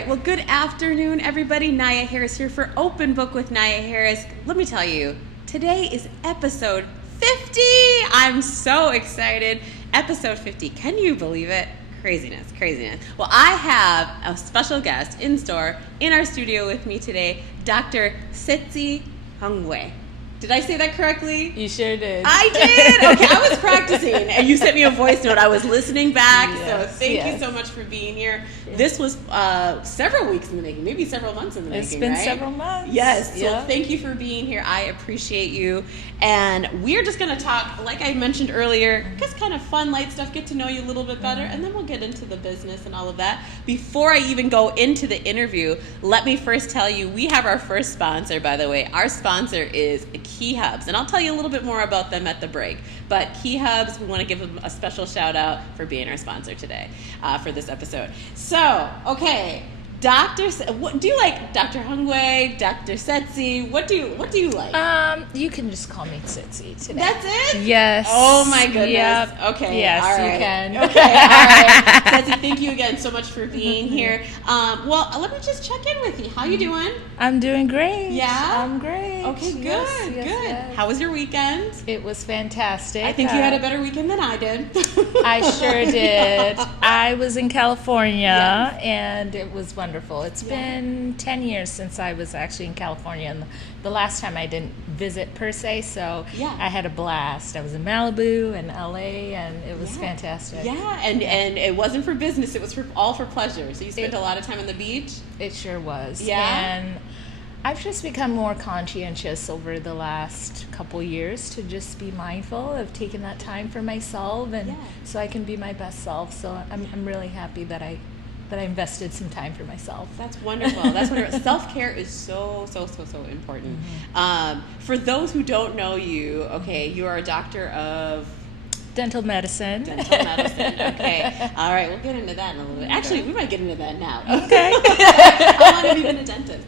right. Well, good afternoon, everybody. Nyia Harris here for Open Book with Nyia Harris. Let me tell you, today is episode 50. I'm so excited. Episode 50. Can you believe it? Craziness. Well, I have a special guest in our studio with me today, Dr. Tsitsi Hungwe. Did I say that correctly? You sure did. I did. Okay, I was practicing, and you sent me a voice note. I was listening back, so thank you so much for being here. Yes. This was several weeks in the making, maybe several months in the making, It's been several months. Yes, so thank you for being here. I appreciate you. And we're just going to talk, like I mentioned earlier, just kind of fun, light stuff, get to know you a little bit better, and then we'll get into the business and all of that. Before I even go into the interview, let me first tell you, we have our first sponsor, by the way. Our sponsor is Key Hubs, and I'll tell you a little bit more about them at the break. But Key Hubs, we want to give them a special shout out for being our sponsor today for this episode. So, okay, what do you like? Dr. Hungwe, Dr. Tsitsi, what do you like? You can just call me Tsitsi today. That's it? Yes. Oh my goodness. Yep. Okay. Yes, all right. you can. Okay. All right. Tsitsi, thank you again so much for being here. Well, let me just check in with you. How you doing? I'm doing great. Yeah? I'm great. Okay, good, Yes. good. How was your weekend? It was fantastic. I think you had a better weekend than I did. I sure did. I was in California, and it was wonderful. It's been 10 years since I was actually in California, and the last time I didn't visit per se, so I had a blast. I was in Malibu and LA, and it was fantastic. Yeah, and it wasn't for business, it was all for pleasure. So you spent a lot of time on the beach? It sure was. Yeah. And I've just become more conscientious over the last couple years to just be mindful of taking that time for myself, and so I can be my best self. So I'm really happy that I invested some time for myself. That's wonderful. Self-care is so important. Mm-hmm. For those who don't know you, okay, you are a doctor of dental medicine. Okay. All right, we'll get into that in a little bit. Actually, we might get into that now. Okay. How long have you been a dentist?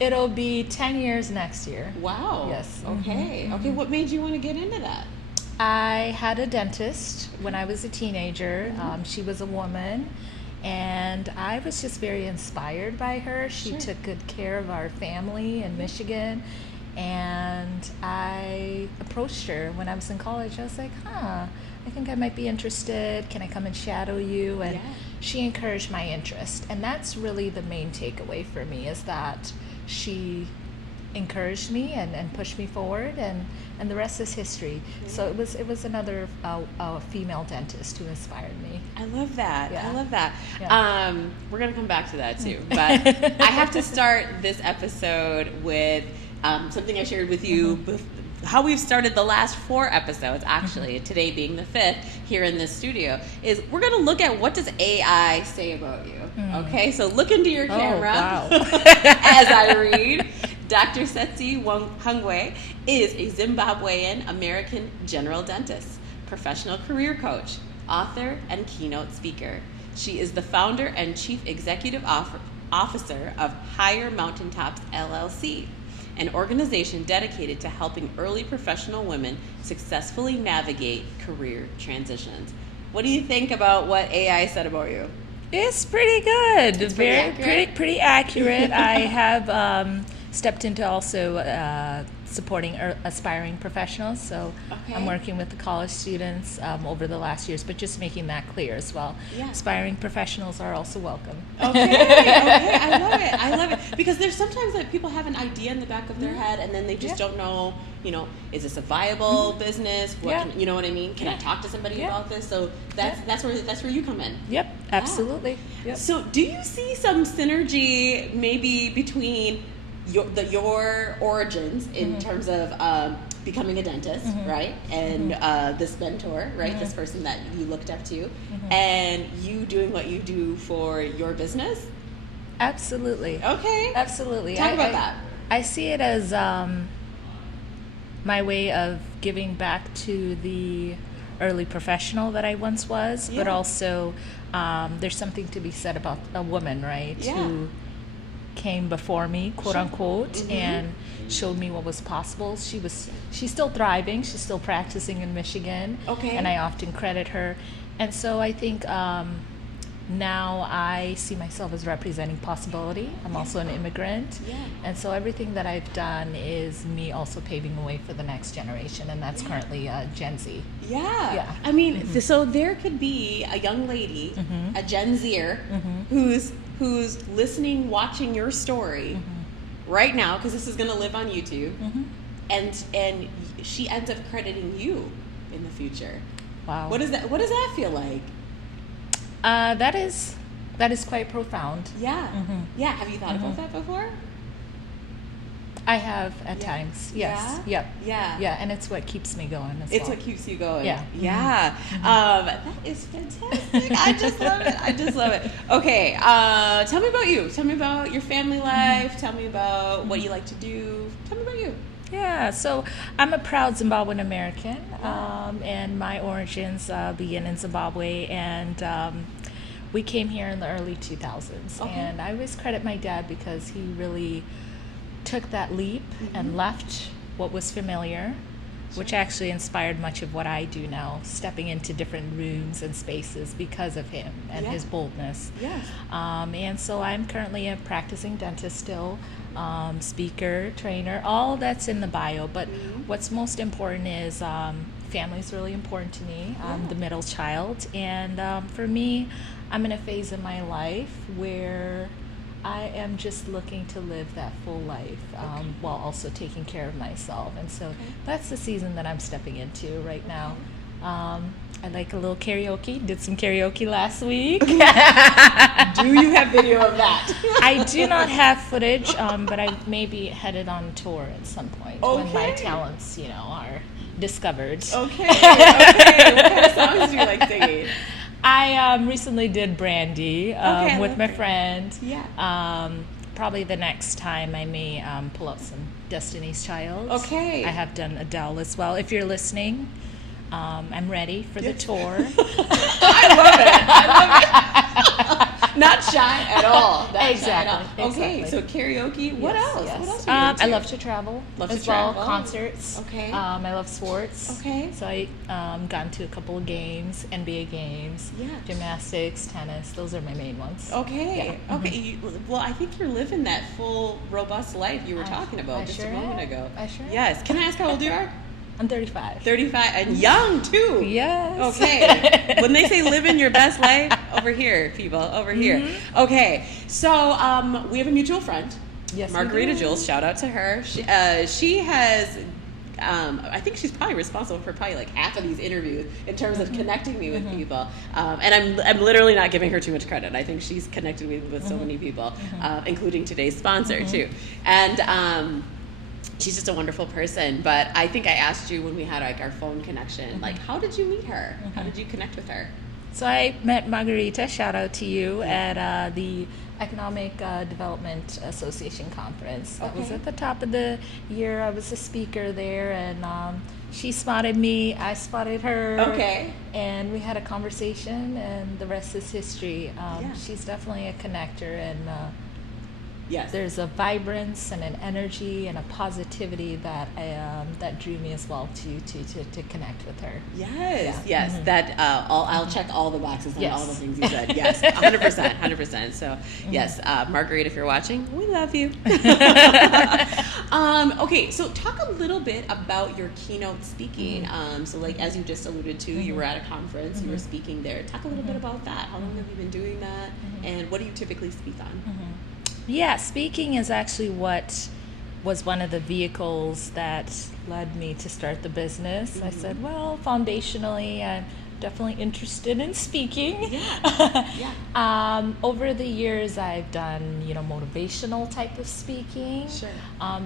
It'll be 10 years next year. Wow. Yes. Okay. Mm-hmm. Okay, what made you want to get into that? I had a dentist when I was a teenager. Mm-hmm. She was a woman, and I was just very inspired by her. She took good care of our family in Michigan, and I approached her when I was in college. I was like, I think I might be interested. Can I come and shadow you? And she encouraged my interest, and that's really the main takeaway for me, is that she encouraged me and pushed me forward, and the rest is history. So it was another female dentist who inspired me. I love that. Yeah. I love that. Yeah. We're gonna come back to that too, but I have to start this episode with something I shared with you. How we've started the last 4 episodes, actually, today being the 5th here in this studio, is we're going to look at what does AI say about you. Okay, so look into your camera as I read. Dr. Tsitsi Hungwe is a Zimbabwean American general dentist, professional career coach, author, and keynote speaker. She is the founder and chief executive officer of Higher Mountaintops LLC, an organization dedicated to helping early professional women successfully navigate career transitions. What do you think about what AI said about you? It's pretty good. It's pretty accurate. I have stepped into also supporting aspiring professionals, so I'm working with the college students over the last years, but just making that clear as well. Aspiring professionals are also welcome. Okay, I love it, because there's sometimes that people have an idea in the back of their head, and then they just don't know, is this a viable business? You know what I mean? Can I talk to somebody about this? So that's where you come in. Yep, absolutely. Yep. So do you see some synergy maybe between your origins in terms of becoming a dentist, right? And this mentor, right? This person that you looked up to, and you doing what you do for your business? Absolutely. Okay. Absolutely. Talk about that. I see it as my way of giving back to the early professional that I once was, but also there's something to be said about a woman, right? Who came before me, quote unquote, and showed me what was possible. She's still thriving. She's still practicing in Michigan. Okay. And I often credit her. And so I think now I see myself as representing possibility. I'm also an immigrant. Yeah. And so everything that I've done is me also paving the way for the next generation, and that's currently Gen Z. Yeah. I mean, so there could be a young lady, a Gen Zer, who's listening, watching your story right now, because this is going to live on YouTube, and she ends up crediting you in the future. Wow. What does that feel like? That is quite profound. Yeah. Yeah. Have you thought about that before? I have at times. Yes. Yeah? Yep. Yeah. Yeah, and it's what keeps me going as well. It's what keeps you going. Yeah. Yeah. That is fantastic. I just love it. Okay. Tell me about you. Tell me about your family life. Tell me about what you like to do. Tell me about you. Yeah, so I'm a proud Zimbabwean American, and my origins begin in Zimbabwe, and we came here in the early 2000s. Okay. And I always credit my dad because he really took that leap and left what was familiar, which actually inspired much of what I do now, stepping into different rooms and spaces because of him and his boldness. Yes. And so I'm currently a practicing dentist still, speaker, trainer, all that's in the bio. But what's most important is family is really important to me. I'm the middle child. And for me, I'm in a phase in my life where I am just looking to live that full life while also taking care of myself. And so that's the season that I'm stepping into right now. I like a little karaoke. Did some karaoke last week. Do you have video of that? I do not have footage, but I may be headed on tour at some point when my talents, are discovered. Okay. What kind of songs do you like singing? I recently did Brandy with my Brandy. friend. Yeah. Probably the next time I may pull out some Destiny's Child. Okay. I have done Adele as well. If you're listening, I'm ready for the tour. I love it. Not shy at all. Exactly. Okay, so karaoke. What else? Yes. What else are you into? I love to travel as well. Concerts. Okay. I love sports. Okay. So I gone to a couple of games, NBA games, gymnastics, tennis. Those are my main ones. Okay. Yeah. Okay. Well, I think you're living that full, robust life you were talking about just a moment ago. I sure am. Yes. Can I ask how old you are? I'm 35. 35 and young too. Yes. Okay. When they say living your best life, over here, people, over here. Okay. So we have a mutual friend. Yes. Margarita Jules. Shout out to her. She has. I think she's probably responsible for probably like half of these interviews in terms of connecting me with people. And I'm literally not giving her too much credit. I think she's connected me with so many people, including today's sponsor too. And she's just a wonderful person. But I think I asked you when we had like our phone connection, like, how did you meet her? How did you connect with her? So I met Margarita, shout out to you, at the Economic Development Association conference. That was at the top of the year. I was a speaker there, and she spotted me, I spotted her. Okay. And we had a conversation, and the rest is history. She's definitely a connector, and Yes. there's a vibrance and an energy and a positivity that that drew me as well to connect with her. Yes. That I'll check all the boxes on all the things you said. Yes, 100%. So yes, Marguerite, if you're watching, we love you. Okay, so talk a little bit about your keynote speaking. So like as you just alluded to, you were at a conference, you were speaking there. Talk a little bit about that. How long have you been doing that, and what do you typically speak on? Yeah, speaking is actually what was one of the vehicles that led me to start the business. I said, well, foundationally, I'm definitely interested in speaking. Over the years, I've done, motivational type of speaking. Sure.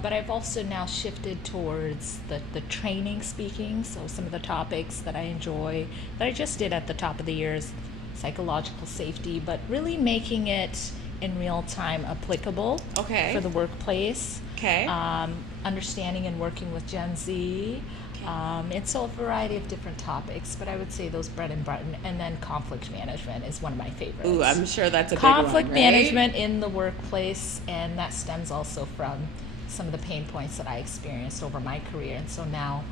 But I've also now shifted towards the training speaking. So some of the topics that I enjoy, that I just did at the top of the year is psychological safety, but really making it in real time applicable for the workplace. Understanding and working with Gen Z. And so a variety of different topics, but I would say those bread and butter, and then conflict management is one of my favorites. Ooh, I'm sure that's a big one, conflict right? management in the workplace, and that stems also from some of the pain points that I experienced over my career. And so now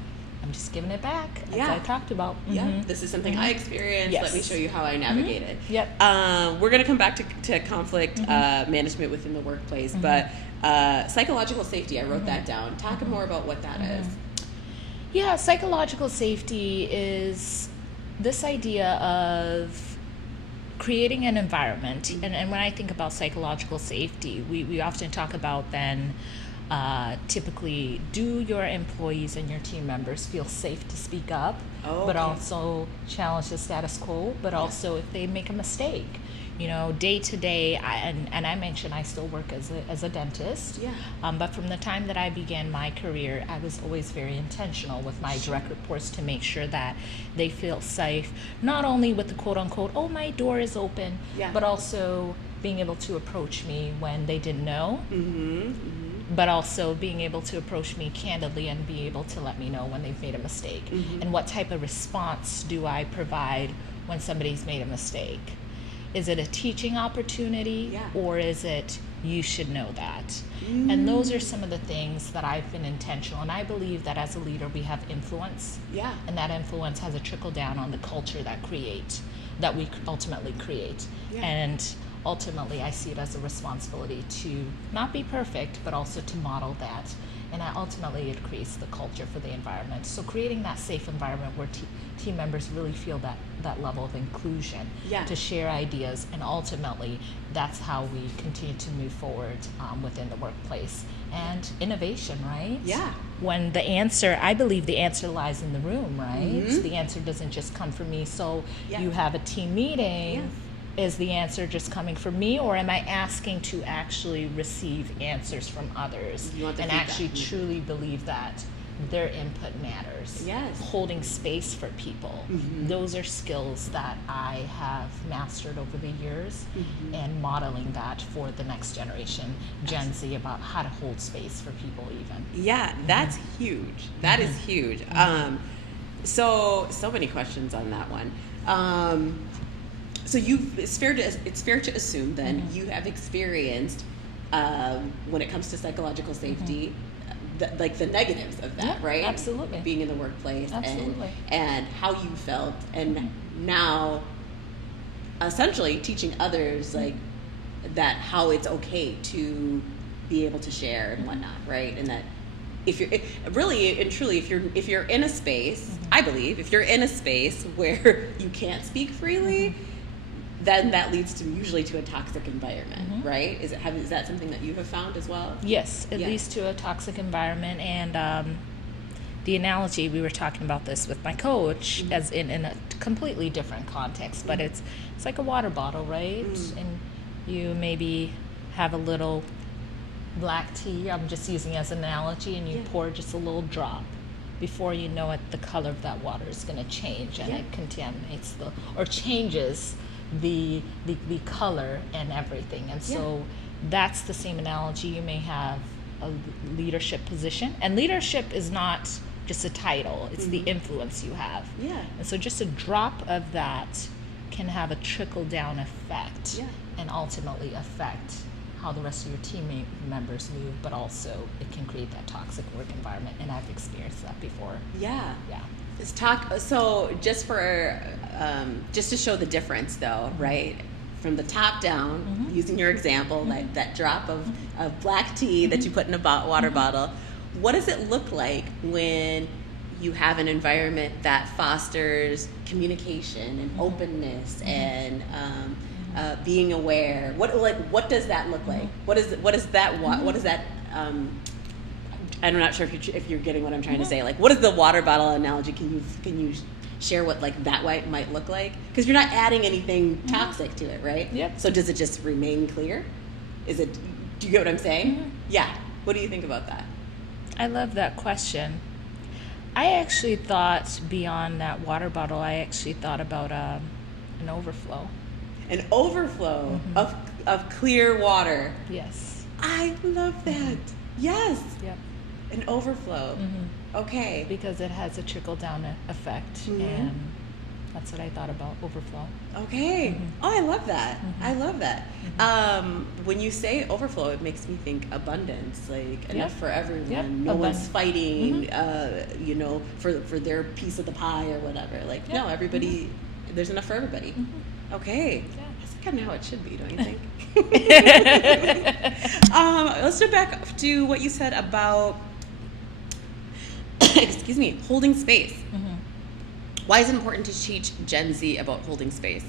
I'm just giving it back, as Yeah. I talked about. Yeah, this is something I experienced. Yes. Let me show you how I navigate it. Yep. We're going to come back to conflict management within the workplace, but psychological safety, I wrote that down. Talk more about what that is. Yeah, psychological safety is this idea of creating an environment. And when I think about psychological safety, we often talk about then typically, do your employees and your team members feel safe to speak up, but also challenge the status quo, but also if they make a mistake. You know, day to day, and I mentioned I still work as a dentist, but from the time that I began my career, I was always very intentional with my direct reports to make sure that they feel safe, not only with the quote unquote, oh, my door is open, but also being able to approach me when they didn't know. But also being able to approach me candidly and be able to let me know when they've made a mistake. And what type of response do I provide when somebody's made a mistake? Is it a teaching opportunity, or is it you should know that? And those are some of the things that I've been intentional. And I believe that as a leader, we have influence. And that influence has a trickle down on the culture that we ultimately create. And ultimately, I see it as a responsibility to not be perfect, but also to model that. And ultimately, it creates the culture for the environment. So creating that safe environment where team members really feel that level of inclusion to share ideas. And ultimately, that's how we continue to move forward within the workplace. And innovation, right? When I believe the answer lies in the room, right? The answer doesn't just come from me. So you have a team meeting. Is the answer just coming from me, or am I asking to actually receive answers from others and actually truly believe that their input matters? Holding space for people. Those are skills that I have mastered over the years, and modeling that for the next generation, Gen Z, about how to hold space for people even. That's huge. That is huge. So many questions on that one. So it's fair to assume then you have experienced when it comes to psychological safety, the negatives of that, right? Absolutely. Being in the workplace and how you felt, and now essentially teaching others that how it's okay to be able to share and whatnot, right? And that if you're in a space, I believe if you're in a space where you can't speak freely, then that leads usually to a toxic environment, right? Is that something that you have found as well? Yes, it leads to a toxic environment. And the analogy, we were talking about this with my coach, as in a completely different context, but it's like a water bottle, right? And you maybe have a little black tea, I'm just using as an analogy, and you pour just a little drop. Before you know it, the color of that water is going to change, and it contaminates or changes the color and everything. And so that's the same analogy. You may have a leadership position, and leadership is not just a title, it's the influence you have. And so just a drop of that can have a trickle down effect and ultimately affect how the rest of your team members move, but also it can create that toxic work environment, and I've experienced that before. Let's talk. So just to show the difference, though, right? From the top down, using your example, like that drop of black tea that you put in a water bottle. What does it look like when you have an environment that fosters communication and openness and being aware? What does that look like? What is that? I'm not sure if you're getting what I'm trying to say. Like, what is the water bottle analogy? Can you share what that might look like? Because you're not adding anything toxic to it, right? So does it just remain clear? Do you get what I'm saying? What do you think about that? I love that question. I actually thought beyond that water bottle, I actually thought about an overflow. An overflow of clear water. Yes. I love that. Yes. Yep. An overflow. Okay. Because it has a trickle down effect, and That's what I thought about overflow. Okay. Oh, I love that. I love that. When you say overflow, it makes me think abundance, like enough for everyone. No one's fighting, you know, for their piece of the pie or whatever. Like, no, everybody, there's enough for everybody. Okay. Yeah. That's kind of how it should be, don't you think? Let's go back to what you said about, excuse me, holding space. Why is it important to teach Gen Z about holding space?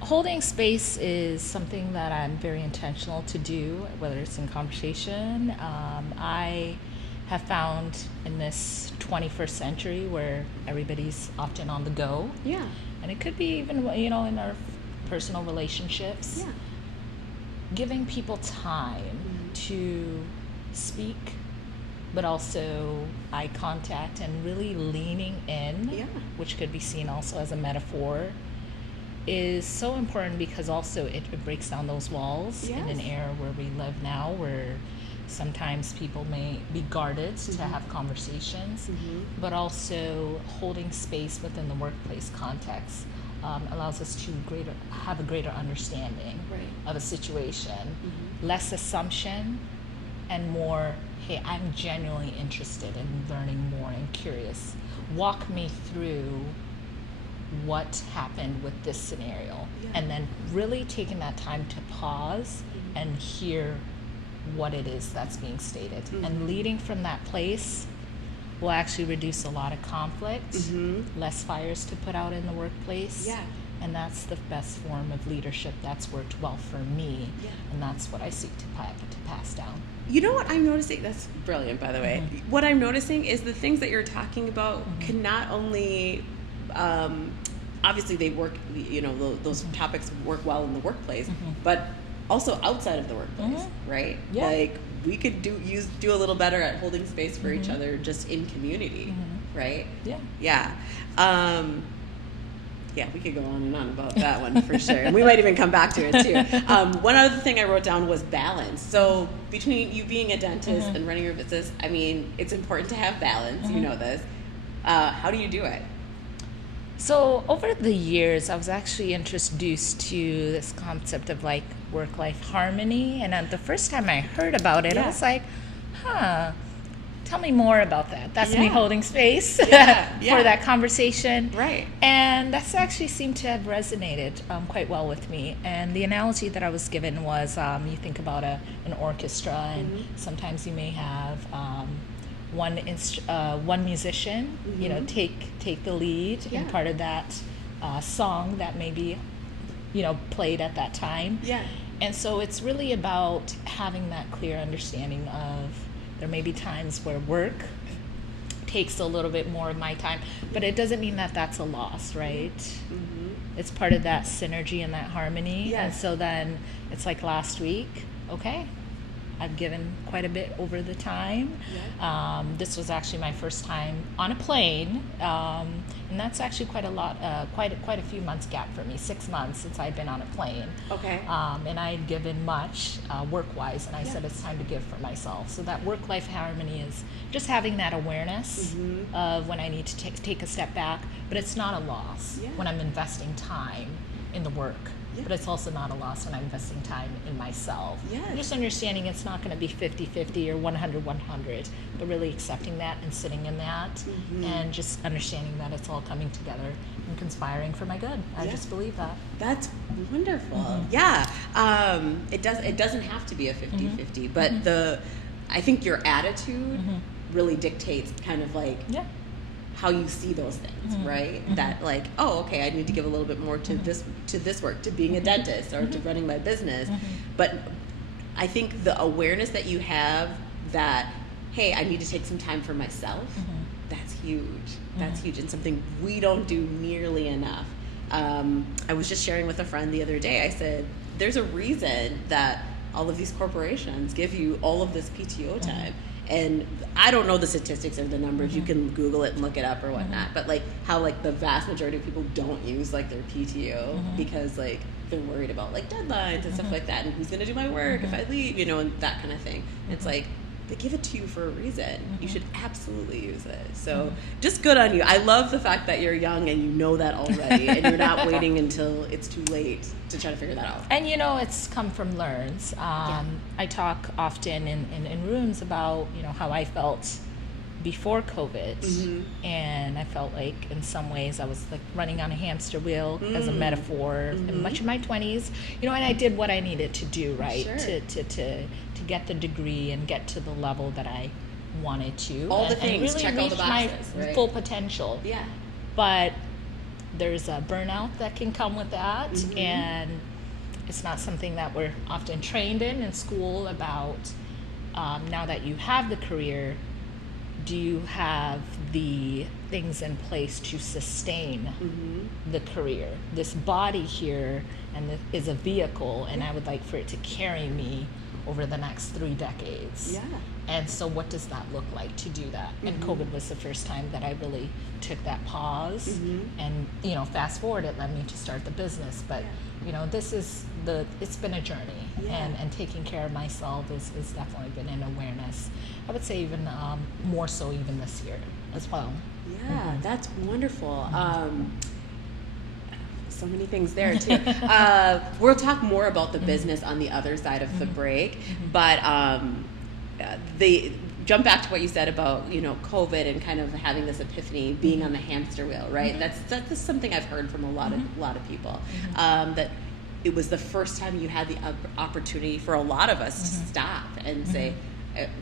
Holding space is something that I'm very intentional to do, whether it's in conversation. I have found in this 21st century where everybody's often on the go. Yeah. And it could be even, you know, in our personal relationships. Yeah. Giving people time to speak, but also eye contact and really leaning in, which could be seen also as a metaphor, is so important because also it breaks down those walls in an era where we live now, where sometimes people may be guarded to have conversations, but also holding space within the workplace context allows us to have a greater understanding of a situation, less assumption, and more, hey, I'm genuinely interested in learning more and curious. Walk me through what happened with this scenario. And then really taking that time to pause and hear what it is that's being stated. And leading from that place will actually reduce a lot of conflict, less fires to put out in the workplace. And that's the best form of leadership that's worked well for me. And that's what I seek to pass down. You know what I'm noticing? That's brilliant, by the way. What I'm noticing is the things that you're talking about can not only, obviously they work, you know, those topics work well in the workplace, but also outside of the workplace, right? Like we could do a little better at holding space for each other just in community, right? Yeah. Yeah, we could go on and on about that one for sure. And we might even come back to it too. One other thing I wrote down was balance. So between you being a dentist and running your business, I mean, it's important to have balance. You know this. How do you do it? So over the years, I was actually introduced to this concept of like work-life harmony. And the first time I heard about it, I was like, tell me more about that. That's me holding space for that conversation. Right. And that's actually seemed to have resonated quite well with me. And the analogy that I was given was you think about an orchestra, and sometimes you may have one musician, you know, take the lead in part of that song that may be, you know, played at that time. Yeah. And so it's really about having that clear understanding of there may be times where work takes a little bit more of my time, but it doesn't mean that that's a loss, right? It's part of that synergy and that harmony. And so then it's like last week, okay, I've given quite a bit over the time. This was actually my first time on a plane, and that's actually quite a lot, quite a few months gap for me, 6 months since I'd been on a plane. Okay. And I had given much work-wise, and I said it's time to give for myself. So that work-life harmony is just having that awareness of when I need to take a step back, but it's not a loss when I'm investing time in the work. But it's also not a loss when I'm investing time in myself. I'm just understanding it's not going to be 50-50 or 100-100, but really accepting that and sitting in that and just understanding that it's all coming together and conspiring for my good. I just believe that. That's wonderful. It doesn't have to be a 50-50, but I think your attitude really dictates kind of like how you see those things, right? That like, oh, okay, I need to give a little bit more to this work, to being a dentist or to running my business. But I think the awareness that you have that, hey, I need to take some time for myself, that's huge. That's huge, and something we don't do nearly enough. I was just sharing with a friend the other day, I said, there's a reason that all of these corporations give you all of this PTO time. And I don't know the statistics or the numbers. You can Google it and look it up or whatnot. But like how like the vast majority of people don't use like their PTO because like they're worried about like deadlines and stuff like that, and who's gonna do my work if I leave, you know, and that kind of thing. It's like they give it to you for a reason. You should absolutely use it. So just good on you. I love the fact that you're young and you know that already, and you're not waiting until it's too late to try to figure that out. And it's come from learns. I talk often in rooms about, how I felt before COVID, and I felt like in some ways I was like running on a hamster wheel as a metaphor in much of my 20s, and I did what I needed to do, right, to get the degree and get to the level that I wanted to, all the things, and really check reach all the boxes, my right? full potential. Yeah. But there's a burnout that can come with that, and it's not something that we're often trained in school about. Now that you have the career, do you have the things in place to sustain the career? This body here is a vehicle, and I would like for it to carry me over the next 3 decades. Yeah. And so what does that look like to do that? And COVID was the first time that I really took that pause. And, fast forward, it led me to start the business. But, this is it's been a journey. And taking care of myself is definitely been an awareness. I would say even more so even this year as well. Yeah, that's wonderful. So many things there too. We'll talk more about the business on the other side of the break, but the jump back to what you said about COVID and kind of having this epiphany, being on the hamster wheel, right? That's something I've heard from a lot of people, that it was the first time you had the opportunity for a lot of us to stop and say,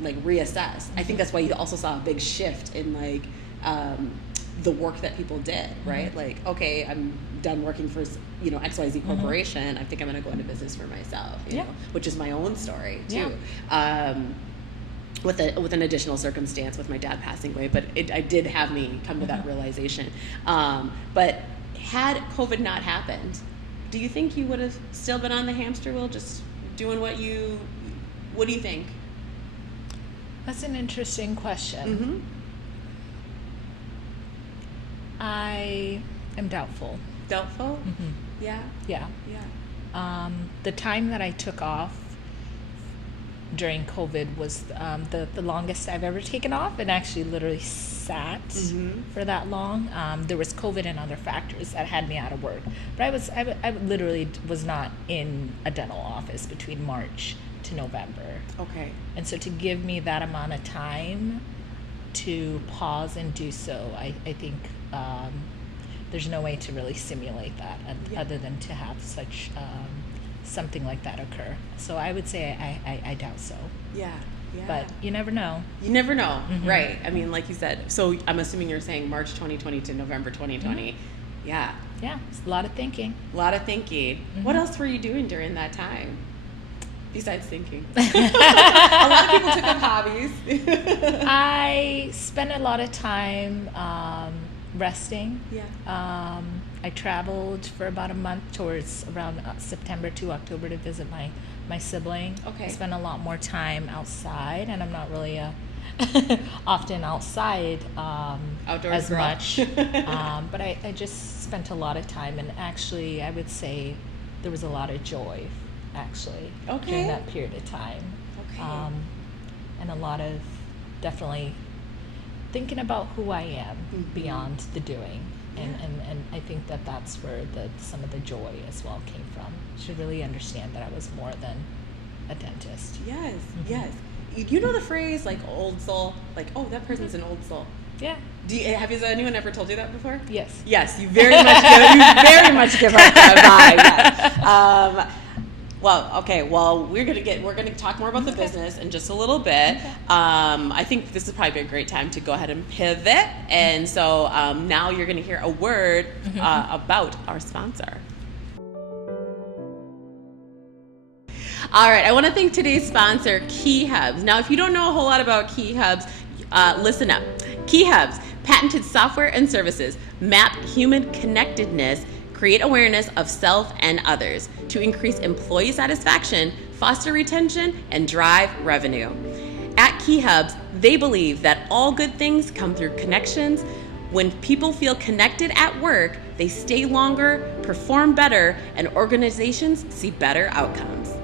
like, reassess. I think that's why you also saw a big shift in like the work that people did, right? Like, okay, I'm done working for XYZ corporation. I think I'm going to go into business for myself, you know, which is my own story too. With an additional circumstance with my dad passing away, but I did have me come to that realization. But had COVID not happened, do you think you would have still been on the hamster wheel, just doing what do you think? That's an interesting question. I am doubtful. Doubtful? Yeah. The time that I took off during COVID was the longest I've ever taken off, and actually literally sat for that long. There was COVID and other factors that had me out of work, but I literally was not in a dental office between March to November. Okay. And so to give me that amount of time to pause and do so, I think there's no way to really simulate that other than to have such something like that occur. So I would say I doubt so. Yeah. But you never know. You never know, right? I mean, like you said, so I'm assuming you're saying March 2020 to November 2020. Yeah. Yeah, it's a lot of thinking. What else were you doing during that time? Besides thinking. A lot of people took up hobbies. I spent a lot of time resting. Yeah. I traveled for about a month towards around September to October to visit my sibling. Okay. I spent a lot more time outside, and I'm not really often outside Outdoors as girl. Much. But I just spent a lot of time, and actually I would say there was a lot of joy during that period of time. Okay. And a lot of definitely thinking about who I am beyond the doing. And I think that's where some of the joy as well came from. Should really understand that I was more than a dentist. Yes, yes. You know the phrase, like, old soul? Like, oh, that person's an old soul. Yeah. Has anyone ever told you that before? Yes. Yes, you very much give up that vibe. Yes. Well, okay. Well, we're gonna talk more about the business in just a little bit. Okay. I think this is probably a great time to go ahead and pivot. And so now you're gonna hear a word about our sponsor. All right. I want to thank today's sponsor, Key Hubs. Now, if you don't know a whole lot about Key Hubs, listen up. Key Hubs, patented software and services, map human connectedness, create awareness of self and others to increase employee satisfaction, foster retention, and drive revenue. At Key Hubs, they believe that all good things come through connections. When people feel connected at work, they stay longer, perform better, and organizations see better outcomes.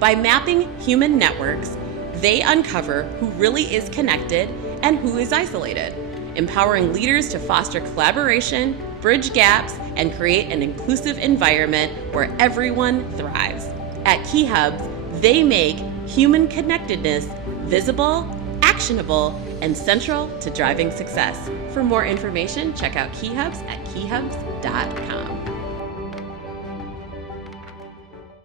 By mapping human networks, they uncover who really is connected and who is isolated, empowering leaders to foster collaboration, bridge gaps, and create an inclusive environment where everyone thrives. At Key Hubs, they make human connectedness visible, actionable, and central to driving success. For more information, check out Key Hubs at keyhubs.com.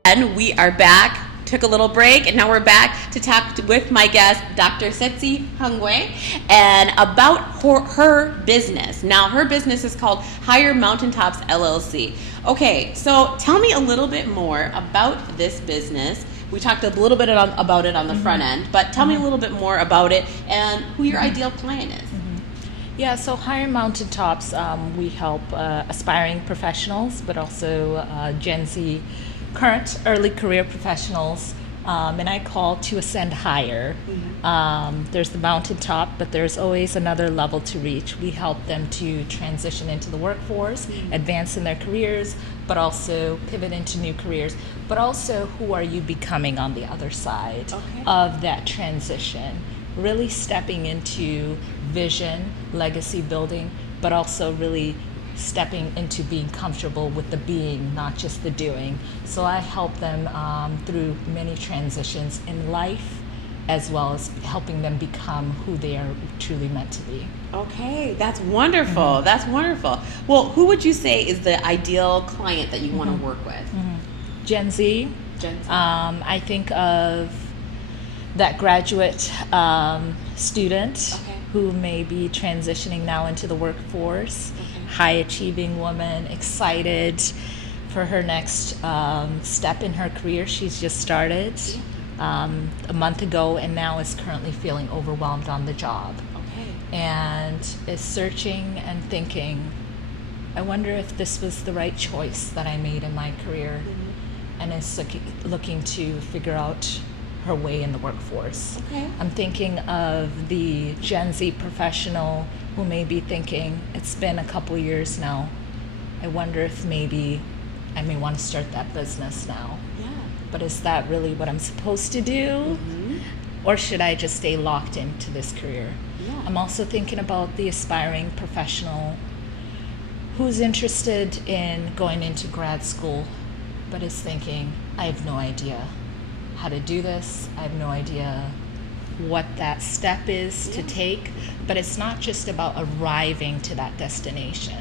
And we are back. Took a little break, and now we're back to talk with my guest, Dr. Tsitsi Hungwe, and about her business. Now, her business is called Higher Mountaintops LLC. Okay, so tell me a little bit more about this business. We talked a little bit about it on the front end, but tell me a little bit more about it and who your ideal client is. Yeah, so Higher Mountaintops, we help aspiring professionals, but also Gen Z current early career professionals, and I call to ascend higher. There's the mountaintop, but there's always another level to reach. We help them to transition into the workforce, advance in their careers, but also pivot into new careers. But also, who are you becoming on the other side of that transition? Really stepping into vision, legacy building, but also really stepping into being comfortable with the being, not just the doing. So I help them through many transitions in life, as well as helping them become who they are truly meant to be. Okay, that's wonderful. That's wonderful. Well, who would you say is the ideal client that you want to work with? Gen Z. Gen Z. I think of that graduate student who may be transitioning now into the workforce, high achieving woman, excited for her next step in her career. She's just started a month ago and now is currently feeling overwhelmed on the job. And is searching and thinking, I wonder if this was the right choice that I made in my career, and is looking to figure out her way in the workforce. I'm thinking of the Gen Z professional who may be thinking, it's been a couple years now, I wonder if maybe I may want to start that business now. But is that really what I'm supposed to do? Or should I just stay locked into this career? I'm also thinking about the aspiring professional who's interested in going into grad school, but is thinking, I have no idea how to do this. I have no idea what that step is to take, but it's not just about arriving to that destination.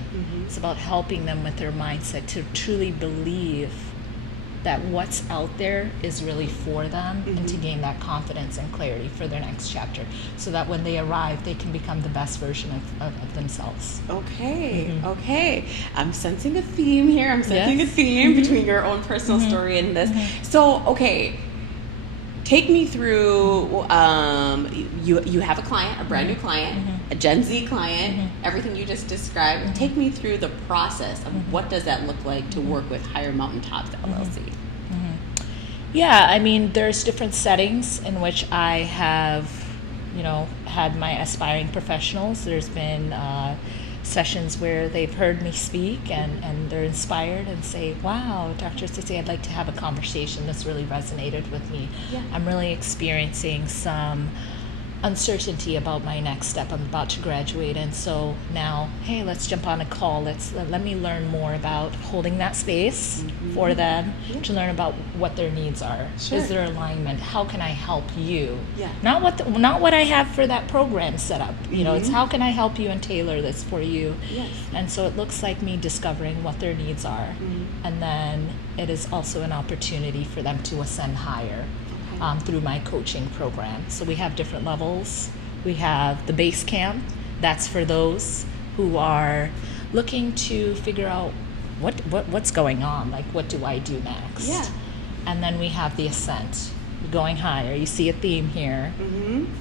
It's about helping them with their mindset to truly believe that what's out there is really for them, and to gain that confidence and clarity for their next chapter, so that when they arrive, they can become the best version of themselves. Okay. I'm sensing a theme here. I'm sensing a theme between your own personal story and this. So, take me through, you have a client, a brand new client, a Gen Z client, everything you just described. Take me through the process of what does that look like to work with Higher Mountaintops LLC. Yeah, I mean, there's different settings in which I have, had my aspiring professionals. There's been sessions where they've heard me speak and they're inspired and say, wow, Dr. Tsitsi, I'd like to have a conversation. This really resonated with me. I'm really experiencing some uncertainty about my next step. I'm about to graduate, and so now, hey, let's jump on a call. Let me learn more about holding that space for them to learn about what their needs are. Is there alignment? How can I help you? Not what I have for that program set up. It's how can I help you and tailor this for you. And so it looks like me discovering what their needs are, and then it is also an opportunity for them to ascend higher. Through my coaching program. So we have different levels. We have the base camp. That's for those who are looking to figure out what's going on, like what do I do next? And then we have the ascent, going higher. You see a theme here.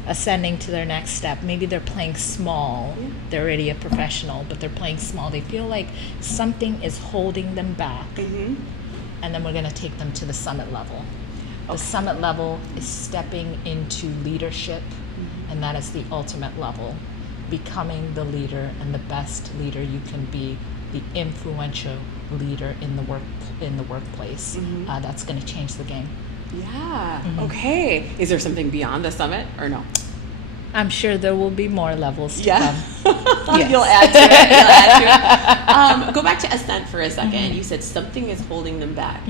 Ascending to their next step. Maybe they're playing small. They're already a professional, but they're playing small. They feel like something is holding them back. And then we're going to take them to the summit level. The summit level is stepping into leadership, and that is the ultimate level, becoming the leader and the best leader you can be, the influential leader in the workplace. That's going to change the game. Yeah. Okay. Is there something beyond the summit or no? I'm sure there will be more levels to Yeah. come. Yes. You'll add to it. Go back to Ascent for a second. You said something is holding them back.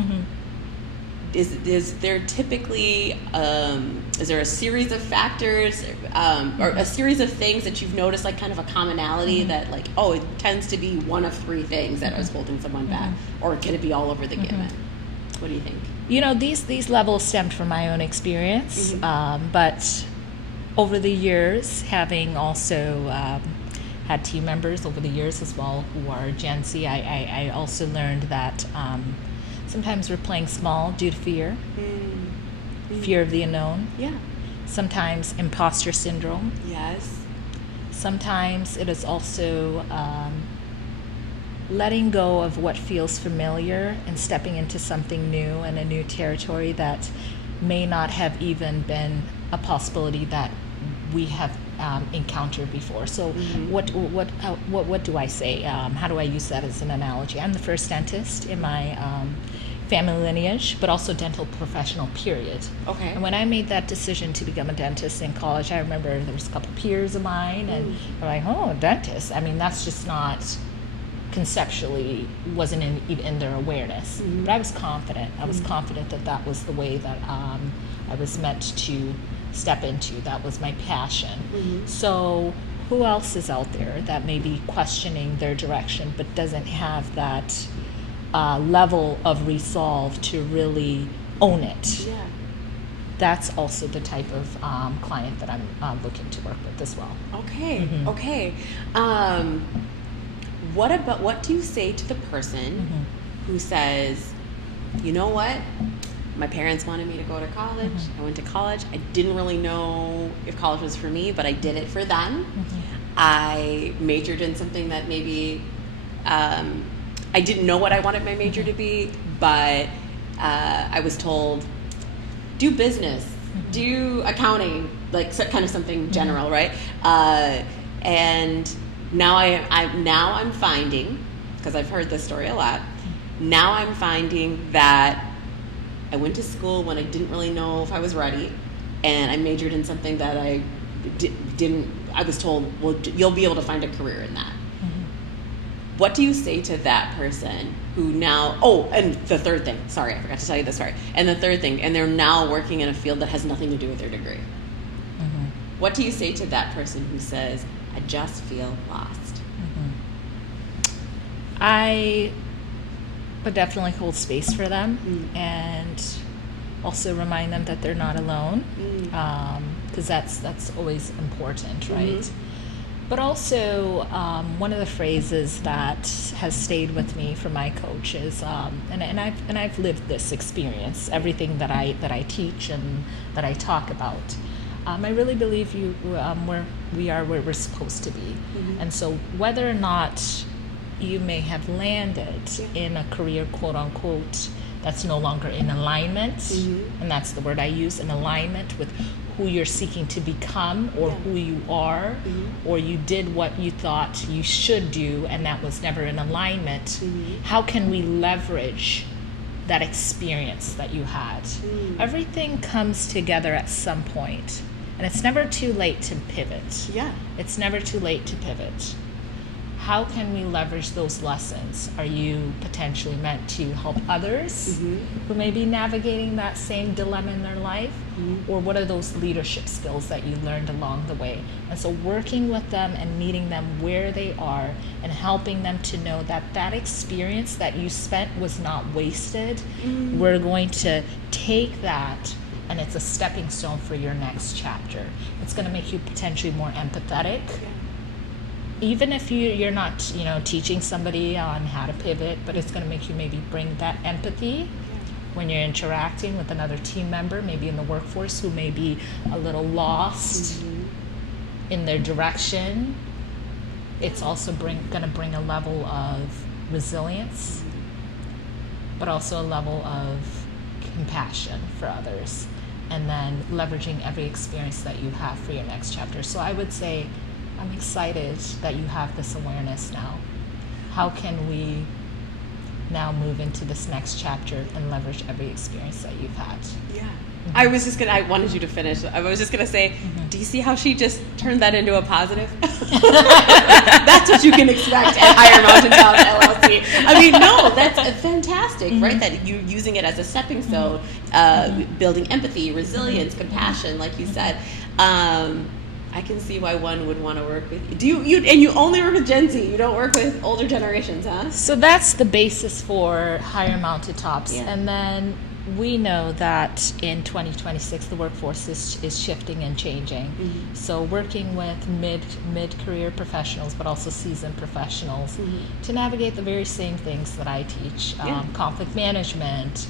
Is there typically is there a series of factors or a series of things that you've noticed, like kind of a commonality that like, oh, it tends to be one of three things that is holding someone back, or can it be all over the gamut? What do you think? You know, these levels stemmed from my own experience, but over the years, having also had team members over the years as well who are Gen Z, I also learned that sometimes we're playing small due to fear, fear of the unknown. Yeah. Sometimes imposter syndrome. Yes. Sometimes it is also letting go of what feels familiar and stepping into something new and a new territory that may not have even been a possibility that we have encountered before. So what do I say? How do I use that as an analogy? I'm the first dentist in my family lineage, but also dental professional, period. Okay. And when I made that decision to become a dentist in college, I remember there was a couple peers of mine, and they're like, "Oh, a dentist." I mean, that's just not conceptually wasn't in their awareness. But I was confident. I was confident that that was the way that I was meant to step into. That was my passion. So who else is out there that may be questioning their direction but doesn't have that level of resolve to really own it? Yeah. That's also the type of client that I'm looking to work with as well. Okay. Okay. What do you say to the person who says, you know what? My parents wanted me to go to college. I went to college. I didn't really know if college was for me, but I did it for them. I majored in something that maybe I didn't know what I wanted my major to be, but I was told, do business, do accounting, like kind of something general, right? And now I'm finding, because I've heard this story a lot, now I'm finding that I went to school when I didn't really know if I was ready, and I majored in something that I was told, well, you'll be able to find a career in that. What do you say to that person who now, and the third thing, sorry, I forgot to tell you this, sorry. And the third thing, and they're now working in a field that has nothing to do with their degree. What do you say to that person who says, I just feel lost? I would definitely hold space for them and also remind them that they're not alone, because that's always important, right? But also, one of the phrases that has stayed with me from my coach is, and I've lived this experience, everything that I teach and that I talk about. I really believe we are where we're supposed to be, and so whether or not you may have landed in a career, quote unquote, that's no longer in alignment, and that's the word I use, in alignment with who you're seeking to become or who you are, or you did what you thought you should do and that was never in alignment. How can we leverage that experience that you had? Everything comes together at some point, and it's never too late to pivot. It's never too late to pivot. How can we leverage those lessons? Are you potentially meant to help others who may be navigating that same dilemma in their life? Or what are those leadership skills that you learned along the way? And so working with them and meeting them where they are and helping them to know that that experience that you spent was not wasted. We're going to take that, and it's a stepping stone for your next chapter. It's going to make you potentially more empathetic. Even if you're not, teaching somebody on how to pivot, but it's going to make you maybe bring that empathy when you're interacting with another team member, maybe in the workforce, who may be a little lost in their direction. It's also going to bring a level of resilience, but also a level of compassion for others, and then leveraging every experience that you have for your next chapter. So I would say, I'm excited that you have this awareness now. How can we now move into this next chapter and leverage every experience that you've had. Yeah. I wanted you to finish. I was just going to say, do you see how she just turned that into a positive? That's what you can expect at Higher Mountain Town LLC. I mean, no, that's fantastic, right? That you're using it as a stepping stone, building empathy, resilience, compassion, like you said. I can see why one would want to work with you. And you only work with Gen Z. You don't work with older generations, huh? So that's the basis for Higher Mountaintops. Yeah. And then we know that in 2026 the workforce is shifting and changing. So working with mid-career professionals, but also seasoned professionals to navigate the very same things that I teach, conflict management,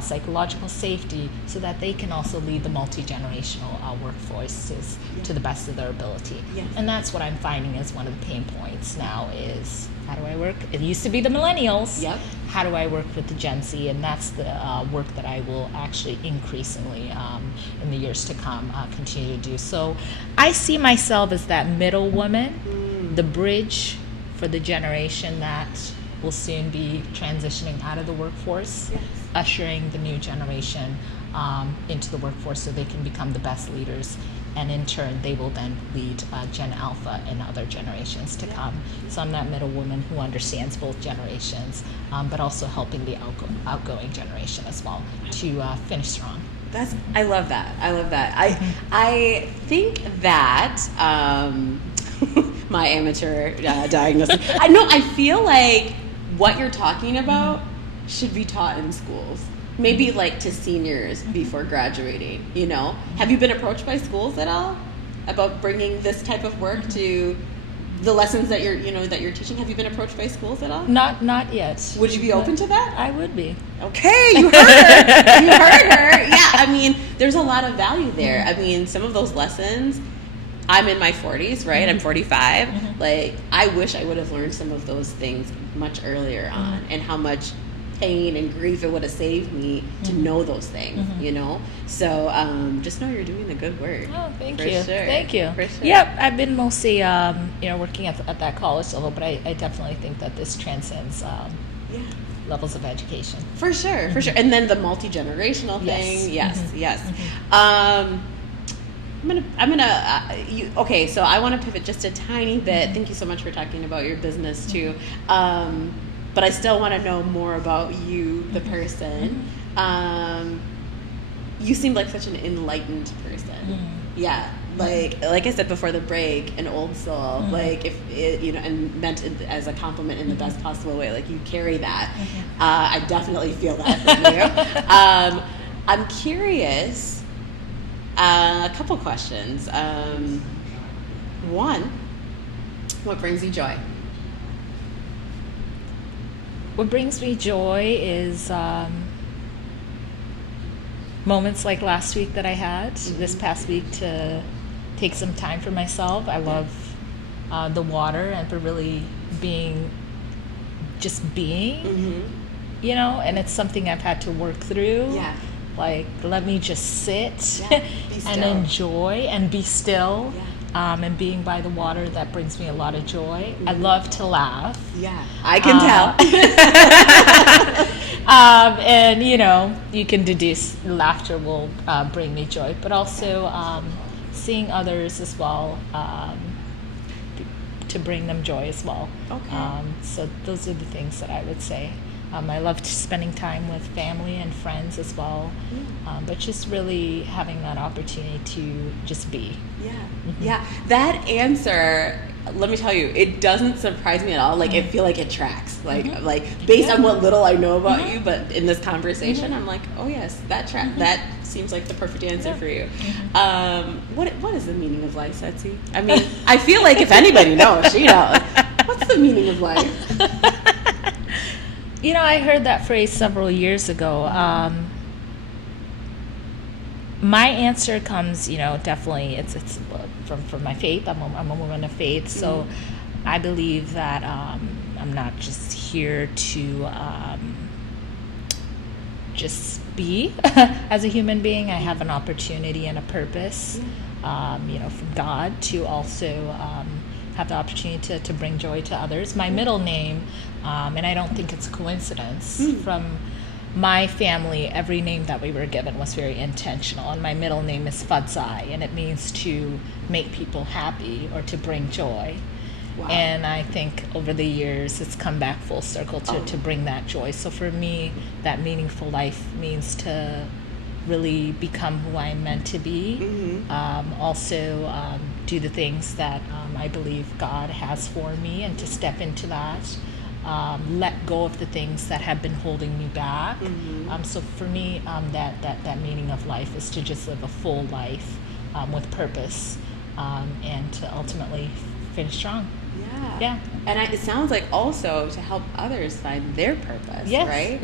psychological safety, so that they can also lead the multi-generational workforces to the best of their ability. Yes. And that's what I'm finding is one of the pain points now is, how do I work? It used to be the millennials. Yep. How do I work with the Gen Z? And that's the work that I will actually increasingly in the years to come continue to do. So I see myself as that middle woman, the bridge for the generation that will soon be transitioning out of the workforce, ushering the new generation into the workforce so they can become the best leaders. And in turn, they will then lead Gen Alpha and other generations to come. So I'm that middle woman who understands both generations, but also helping the outgoing generation as well to finish strong. I love that. I think that my amateur diagnosis. I feel like what you're talking about should be taught in schools. Maybe like to seniors before graduating, you know? Have you been approached by schools at all about bringing this type of work to the lessons that you're teaching? Have you been approached by schools at all? Not yet. Would you be open to that? I would be. Okay, you heard her. You heard her. Yeah, I mean, there's a lot of value there. I mean, some of those lessons, I'm in my 40s, right? I'm 45. Like, I wish I would have learned some of those things much earlier on, and how much pain and grief it would have saved me to know those things, you know? So just know you're doing the good work. Oh, thank For you. sure. Thank you. For sure. Yep, I've been mostly, working at that college level, but I definitely think that this transcends levels of education. For sure, for sure. And then the multi-generational thing. Yes. Okay, so I want to pivot just a tiny bit. Thank you so much for talking about your business too. But I still want to know more about you, the person. You seem like such an enlightened person. Yeah, like I said before the break, an old soul. Like if it, and meant it as a compliment in the best possible way. Like you carry that. I definitely feel that from you. I'm curious. A couple questions. One, what brings you joy? What brings me joy is moments like last week that I had, this past week, to take some time for myself. I love the water and for really being, and it's something I've had to work through. Yeah. Like, let me just sit and enjoy and be still. And being by the water, that brings me a lot of joy. I love to laugh. Yeah, I can tell. And you can deduce laughter will bring me joy, but also seeing others as well to bring them joy as well. Okay. So those are the things that I would say. I loved spending time with family and friends as well, but just really having that opportunity to just be. Yeah. That answer, let me tell you, it doesn't surprise me at all. Like, I feel like it tracks. Like based on what little I know about you, but in this conversation, I'm like, oh yes, that that seems like the perfect answer for you. What is the meaning of life, Tsitsi? I mean, I feel like if anybody knows, she knows. What's the meaning of life? I heard that phrase several years ago. My answer comes, definitely it's from my faith. I'm a woman of faith, so I believe that I'm not just here to just be as a human being. I have an opportunity and a purpose, from God to also have the opportunity to bring joy to others. My middle name, and I don't think it's a coincidence, from my family, every name that we were given was very intentional. And my middle name is Fadzai, and it means to make people happy or to bring joy. Wow. And I think over the years, it's come back full circle to bring that joy. So for me, that meaningful life means to really become who I'm meant to be. Also do the things that I believe God has for me, and to step into that. Let go of the things that have been holding me back. So for me, that meaning of life is to just live a full life with purpose, and to ultimately finish strong. Yeah. And it sounds like also to help others find their purpose, right?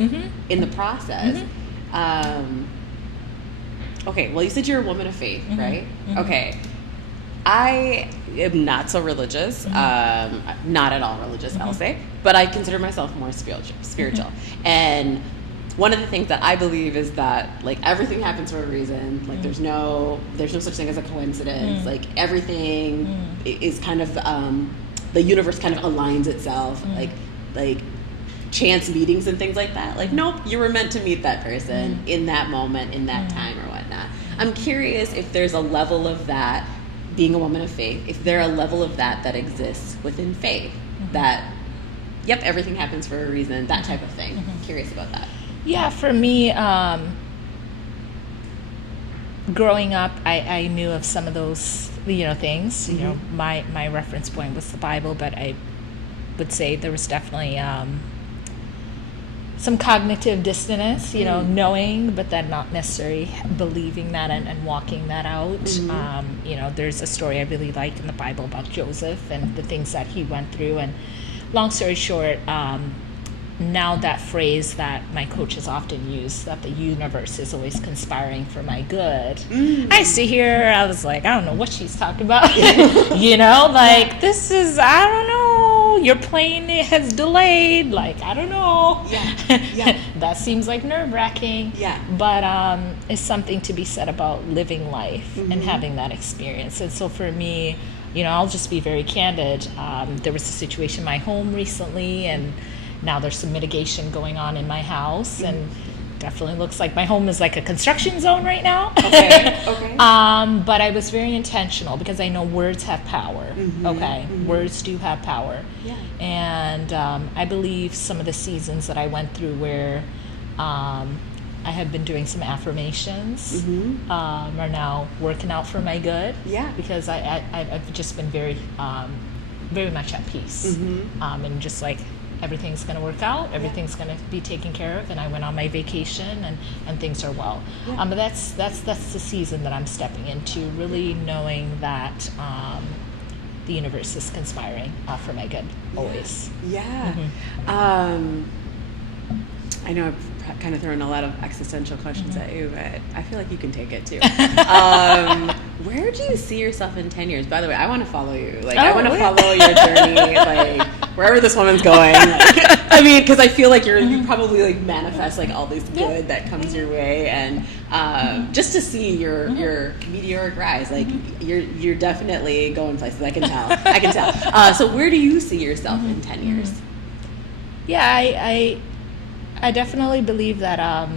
In the process. Okay, well, you said you're a woman of faith, right? Okay. I am not so religious, not at all religious, I'll say, but I consider myself more spiritual. And one of the things that I believe is that, like, everything happens for a reason. Like, there's no such thing as a coincidence. Like, everything is kind of, the universe kind of aligns itself. Like chance meetings and things like that. Like, nope, you were meant to meet that person in that moment, in that time or whatnot. I'm curious if there's a level of that, being a woman of faith, if there a level of that exists within faith, that, yep, everything happens for a reason, that type of thing. Curious about that. Yeah, for me, growing up, I knew of some of those, things. My reference point was the Bible, but I would say there was definitely some cognitive dissonance, knowing, but then not necessarily believing that and walking that out. There's a story I really like in the Bible about Joseph and the things that he went through. And long story short, now that phrase that my coaches often use, that the universe is always conspiring for my good, I see here, I was like, I don't know what she's talking about. This is, I don't know, your plane has delayed, I don't know. That seems like nerve-wracking. But it's something to be said about living life and having that experience. And so for me, I'll just be very candid. There was a situation in my home recently, and now there's some mitigation going on in my house, and definitely looks like my home is like a construction zone right now. Okay. But I was very intentional because I know words have power. Words do have power. And I believe some of the seasons that I went through where I have been doing some affirmations are now working out for my good. Because I've just been very much at peace. And just like, everything's going to work out, everything's going to be taken care of, and I went on my vacation and things are well. But that's the season that I'm stepping into, really knowing that the universe is conspiring for my good, always. I know I've kind of thrown a lot of existential questions at you, but I feel like you can take it too. Where do you see yourself in 10 years? By the way, I want to follow you. I want to follow your journey, wherever this woman's going. Because I feel like you probably manifest all this good that comes your way, and just to see your meteoric rise, you're definitely going places. I can tell. So where do you see yourself in 10 years? Yeah, I definitely believe that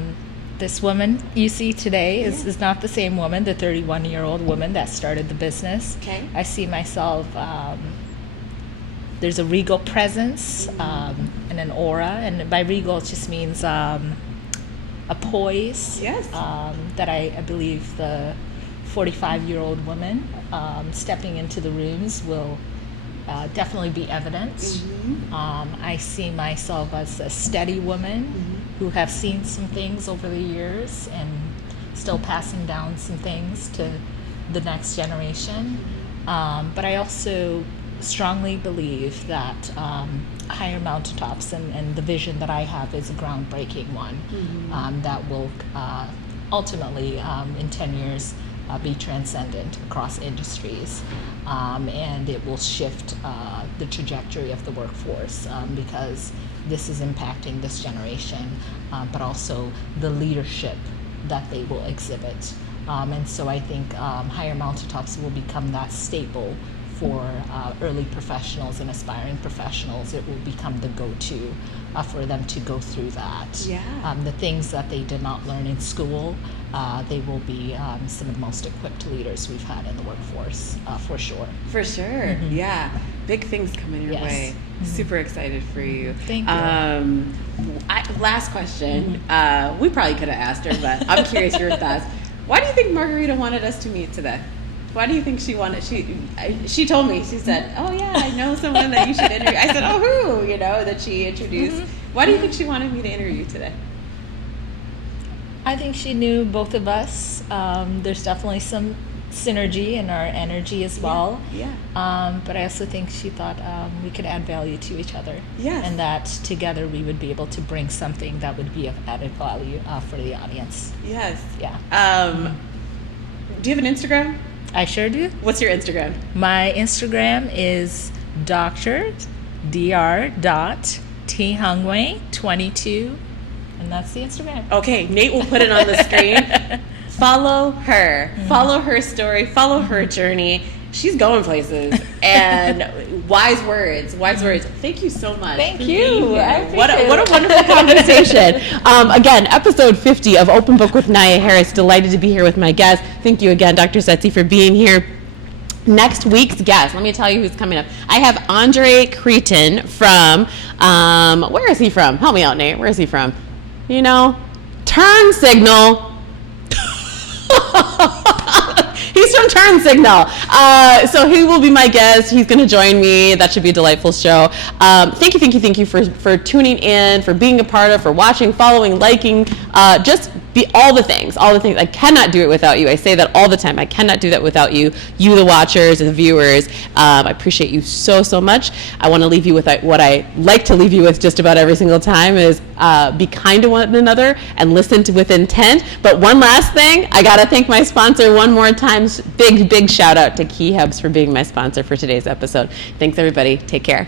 this woman you see today is not the same woman, the 31-year-old woman that started the business. I see myself, there's a regal presence and an aura, and by regal it just means a poise that I believe the 45-year-old woman stepping into the rooms will definitely be evident. I see myself as a steady woman who have seen some things over the years and still passing down some things to the next generation. But I also strongly believe that higher mountaintops and the vision that I have is a groundbreaking one that will ultimately in 10 years be transcendent across industries, and it will shift the trajectory of the workforce because this is impacting this generation, but also the leadership that they will exhibit. And so I think higher mountaintops will become that staple for early professionals and aspiring professionals. It will become the go-to for them to go through that. Yeah. The things that they did not learn in school, they will be some of the most equipped leaders we've had in the workforce, for sure. For sure. Yeah. Big things coming your way. Super excited for you. Thank you. Last question. We probably could have asked her, but I'm curious your thoughts. Why do you think Margarita wanted us to meet today? Why do you think she wanted? She told me. She said, "Oh yeah, I know someone that you should interview." I said, "Oh, who?" That she introduced. Why do you think she wanted me to interview today? I think she knew both of us. There's definitely some synergy in our energy as well. Yeah. But I also think she thought we could add value to each other. Yes. And that together we would be able to bring something that would be of added value for the audience. Yes. Yeah. Do you have an Instagram? I sure do. What's your Instagram? My Instagram is dr.thungwe22, and that's the Instagram. Okay, Nate will put it on the screen. Follow her. Follow her story. Follow her journey. She's going places. And wise words. Thank you so much. Thank for you. being here. I appreciate What a wonderful conversation. Again, episode 50 of Open Book with Nyia Harris. Delighted to be here with my guest. Thank you again, Dr. Tsitsi, for being here. Next week's guest, let me tell you who's coming up. I have Andre Cretin from, where is he from? Help me out, Nate. Where is he from? Turn Signal. He's from Turn Signal. So he will be my guest. He's going to join me. That should be a delightful show. Thank you for tuning in, for being a part of, for watching, following, liking, just be all the things. I cannot do it without you. I say that all the time. I cannot do that without you, the watchers, the viewers. I appreciate you so much. I want to leave you with what I like to leave you with just about every single time is be kind to one another and listen with intent. But one last thing, I got to thank my sponsor one more time. Big shout out to Key Hubs for being my sponsor for today's episode. Thanks, everybody. Take care.